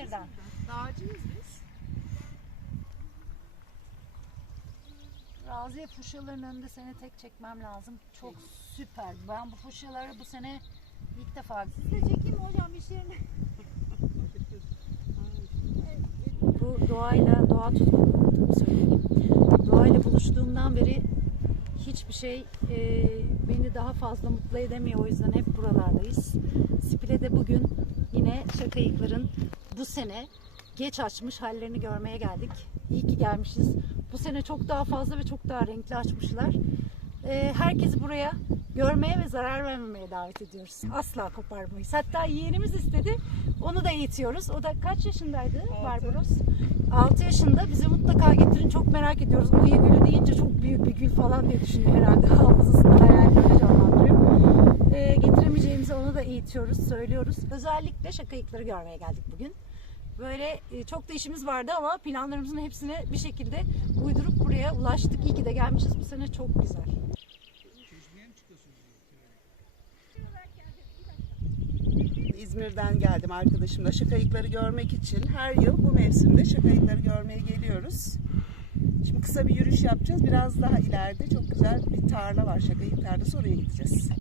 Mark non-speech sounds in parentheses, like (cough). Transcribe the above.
Fuşyacıyız biz. Raziye fuşyaların önünde seni tek çekmem lazım. Çok süper. Ben bu fuşyaları bu sene ilk defa... Siz de çekeyim mi hocam iş yerine? bu doğayla, doğa tutkumu söyleyeyim. Doğayla buluştuğumdan beri hiçbir şey e, beni daha fazla mutlu edemiyor. O yüzden hep buralardayız. Spile'de bugün yine şakayıkların bu sene geç açmış hallerini görmeye geldik. İyi ki gelmişiz. Bu sene çok daha fazla ve çok daha renkli açmışlar. E, herkesi buraya görmeye ve zarar vermemeye davet ediyoruz. Asla koparmayız. Hatta yeğenimiz istedi. Onu da eğitiyoruz. O da kaç yaşındaydı Barbaros? 6 yaşında. Bize mutlaka getirin. Çok merak ediyoruz. Uyu gülü deyince çok büyük bir gül falan diye düşünüyor herhalde. (laughs) Hafızasında hayalleri canlandırıyor. Ee, getiremeyeceğimizi onu da eğitiyoruz, söylüyoruz. Özellikle şakayıkları görmeye geldik bugün. Böyle e, çok da işimiz vardı ama planlarımızın hepsine bir şekilde uydurup buraya ulaştık. İyi ki de gelmişiz. Bu sene çok güzel. İzmir'den geldim arkadaşımla şakayıkları görmek için. Her yıl bu mevsimde şakayıkları görmeye geliyoruz. Şimdi kısa bir yürüyüş yapacağız. Biraz daha ileride çok güzel bir tarla var. Şakayık tarlası oraya gideceğiz.